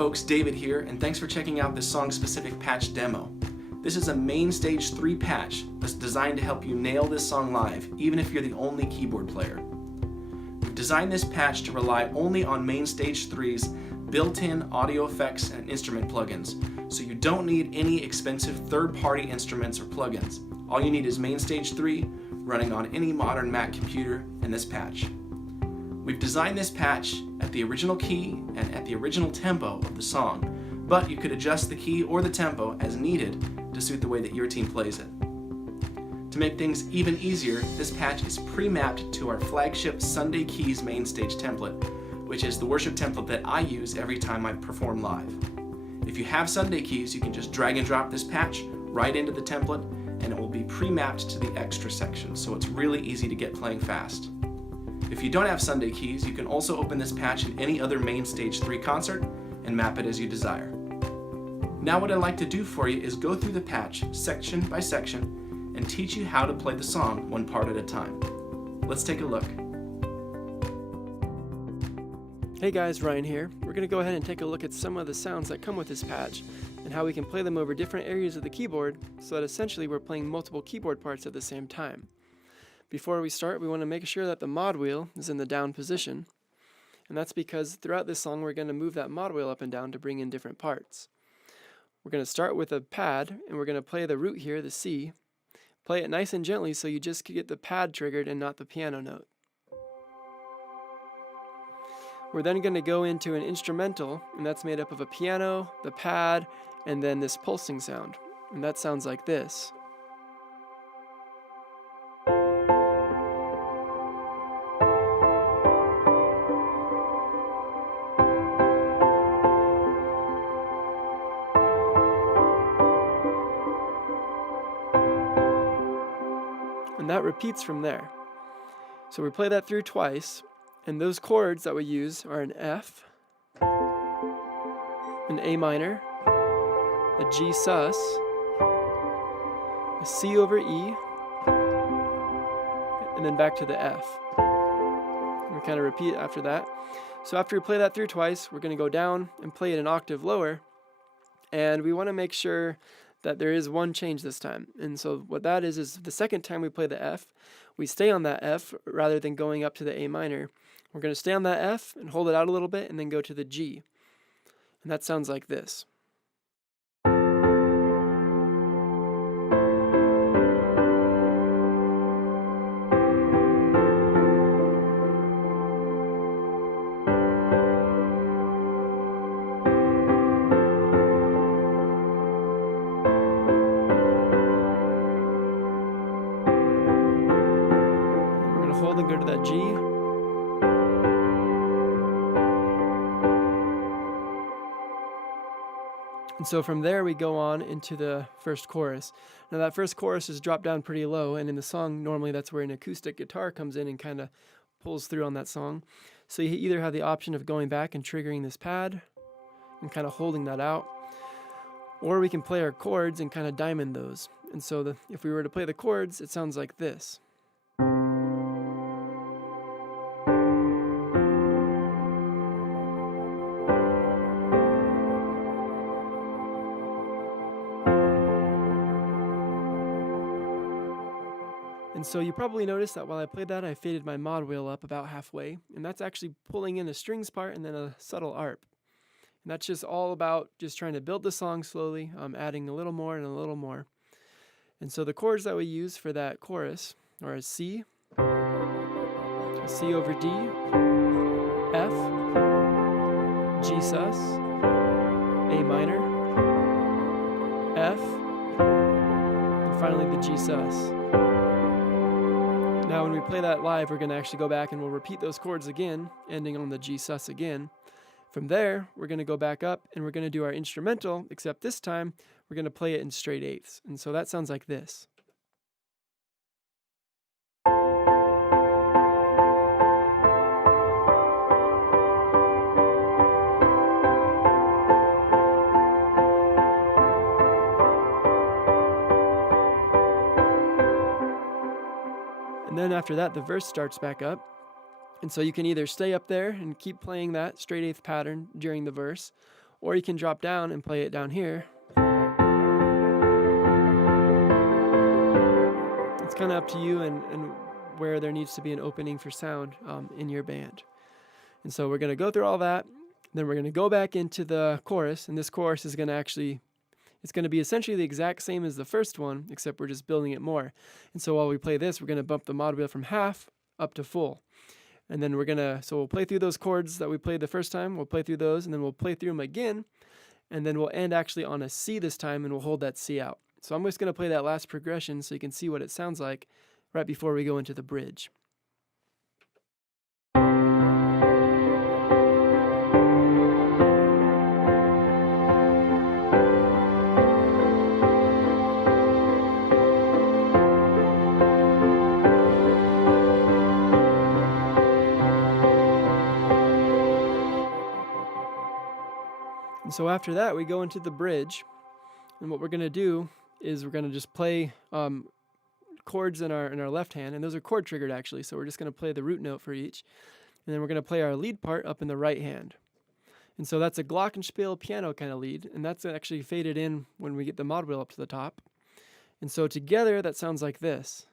folks, David here, and thanks for checking out this song-specific patch demo. This is a MainStage 3 patch that's designed to help you nail this song live, even if you're the only keyboard player. We've designed this patch to rely only on MainStage 3's built-in audio effects and instrument plugins, so you don't need any expensive third-party instruments or plugins. All you need is MainStage 3 running on any modern Mac computer and this patch. We've designed this patch at the original key and at the original tempo of the song, but you could adjust the key or the tempo as needed to suit the way that your team plays it. To make things even easier, this patch is pre-mapped to our flagship Sunday Keys MainStage template, which is the worship template that I use every time I perform live. If you have Sunday Keys, you can just drag and drop this patch right into the template, and it will be pre-mapped to the extra section, so it's really easy to get playing fast. If you don't have Sunday Keys, you can also open this patch in any other MainStage 3 concert and map it as you desire. Now what I'd like to do for you is go through the patch section by section and teach you how to play the song one part at a time. Let's take a look. Hey guys, Ryan here. We're going to go ahead and take a look at some of the sounds that come with this patch and how we can play them over different areas of the keyboard so that essentially we're playing multiple keyboard parts at the same time. Before we start, we want to make sure that the mod wheel is in the down position, and that's because throughout this song we're going to move that mod wheel up and down to bring in different parts. We're going to start with a pad, and we're going to play the root here, the C. Play it nice and gently so you just get the pad triggered and not the piano note. We're then going to go into an instrumental, and that's made up of a piano, the pad, and then this pulsing sound. And that sounds like this. And that repeats from there. So we play that through twice, and those chords that we use are an F, an A minor, a G sus, a C over E, and then back to the F. And we kind of repeat after that. So after we play that through twice, we're going to go down and play it an octave lower, and we want to make sure that there is one change this time. And so what that is the second time we play the F, we stay on that F rather than going up to the A minor. We're going to stay on that F and hold it out a little bit and then go to the G. And that sounds like this. Hold and go to that G. And so from there we go on into the first chorus. Now that first chorus is dropped down pretty low, and in the song normally that's where an acoustic guitar comes in and kind of pulls through on that song. So you either have the option of going back and triggering this pad and kind of holding that out, or we can play our chords and kind of diamond those. And so if we were to play the chords, it sounds like this. And so you probably noticed that while I played that, I faded my mod wheel up about halfway, and that's actually pulling in a strings part and then a subtle arp. And that's just all about just trying to build the song slowly, adding a little more and a little more. And so the chords that we use for that chorus are a C over D, F, G sus, A minor, F, and finally the G sus. Now when we play that live, we're going to actually go back and we'll repeat those chords again, ending on the G sus again. From there, we're going to go back up and we're going to do our instrumental, except this time we're going to play it in straight eighths. And so that sounds like this. And then after that, the verse starts back up. And so you can either stay up there and keep playing that straight eighth pattern during the verse, or you can drop down and play it down here. It's kind of up to you and where there needs to be an opening for sound in your band. And so we're going to go through all that, then we're going to go back into the chorus, and this chorus is going to it's going to be essentially the exact same as the first one, except we're just building it more. And so while we play this, we're going to bump the mod wheel from half up to full. And then we'll play through those chords that we played the first time, we'll play through those, and then we'll play through them again, and then we'll end actually on a C this time, and we'll hold that C out. So I'm just going to play that last progression so you can see what it sounds like right before we go into the bridge. And so after that, we go into the bridge, and what we're going to do is we're going to just play chords in our left hand, and those are chord triggered actually, so we're just going to play the root note for each, and then we're going to play our lead part up in the right hand. And so that's a glockenspiel piano kind of lead, and that's actually faded in when we get the mod wheel up to the top. And so together that sounds like this.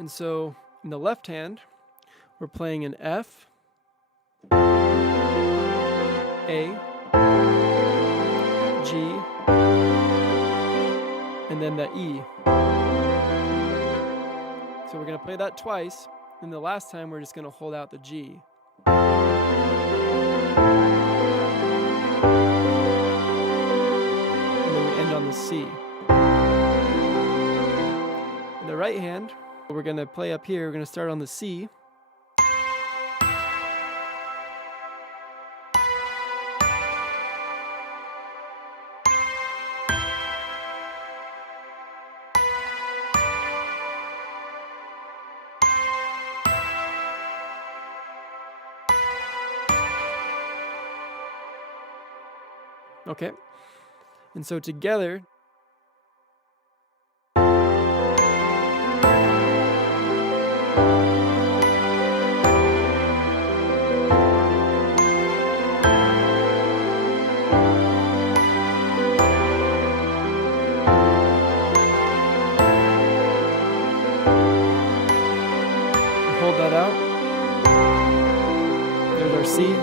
And so in the left hand, we're playing an F, A, G, and then the E. So we're going to play that twice, and the last time we're just going to hold out the G. And then we end on the C. In the right hand, we're going to play up here, we're going to start on the C. Okay, and so together, hold that out. There's our C.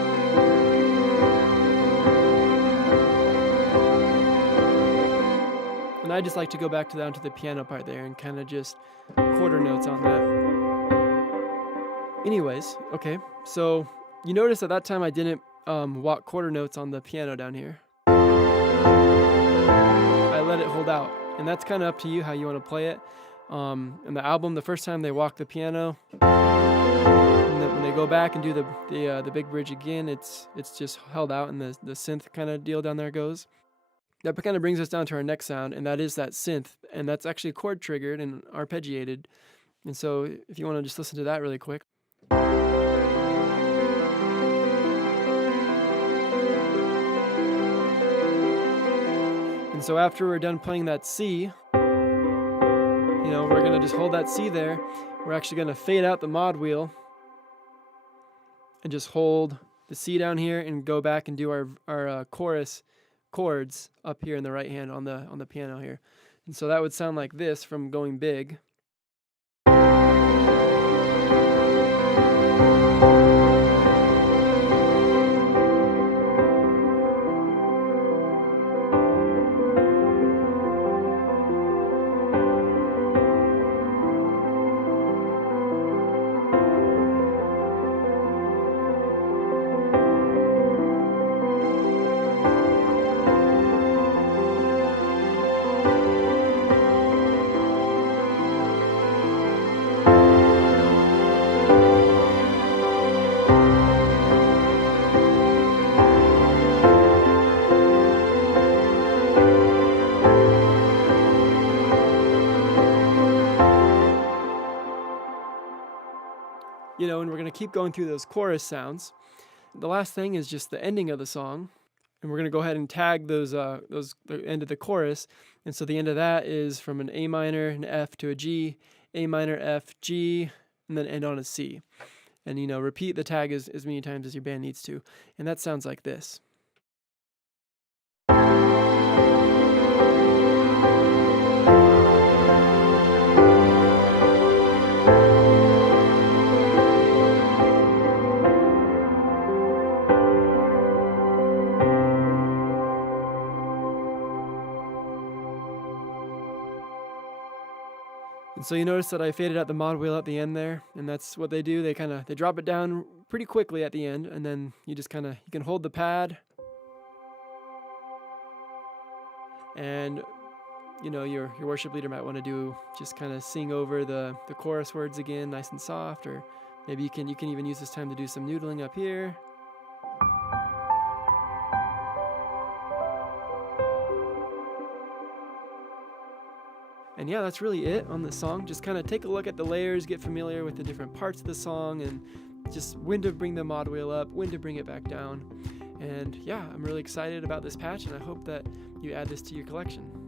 And I just like to go back down to the piano part there and kind of just quarter notes on that. Anyways, okay, so you notice at that time I didn't walk quarter notes on the piano down here. I let it hold out, and that's kind of up to you how you want to play it. In the album, the first time they walk the piano, and then when they go back and do the big bridge again, it's just held out, and the synth kind of deal down there goes. That kind of brings us down to our next sound, and that is that synth, and that's actually chord triggered and arpeggiated. And so if you want to just listen to that really quick. And so after we're done playing that C, we're going to just hold that C there. We're actually going to fade out the mod wheel and just hold the C down here and go back and do our chorus chords up here in the right hand on the piano here. And so that would sound like this from Going Big. and we're going to keep going through those chorus sounds. The last thing is just the ending of the song, and we're going to go ahead and tag the end of the chorus. And so the end of that is from an A minor, an F to a G, A minor, F, G, and then end on a C. And, repeat the tag as many times as your band needs to. And that sounds like this. And so you notice that I faded out the mod wheel at the end there, and that's what they do. They drop it down pretty quickly at the end, and then you just you can hold the pad, and your worship leader might want to do just sing over the chorus words again, nice and soft, or maybe you can even use this time to do some noodling up here. And yeah, that's really it on the song. Just take a look at the layers, get familiar with the different parts of the song, and just when to bring the mod wheel up, when to bring it back down. And yeah, I'm really excited about this patch, and I hope that you add this to your collection.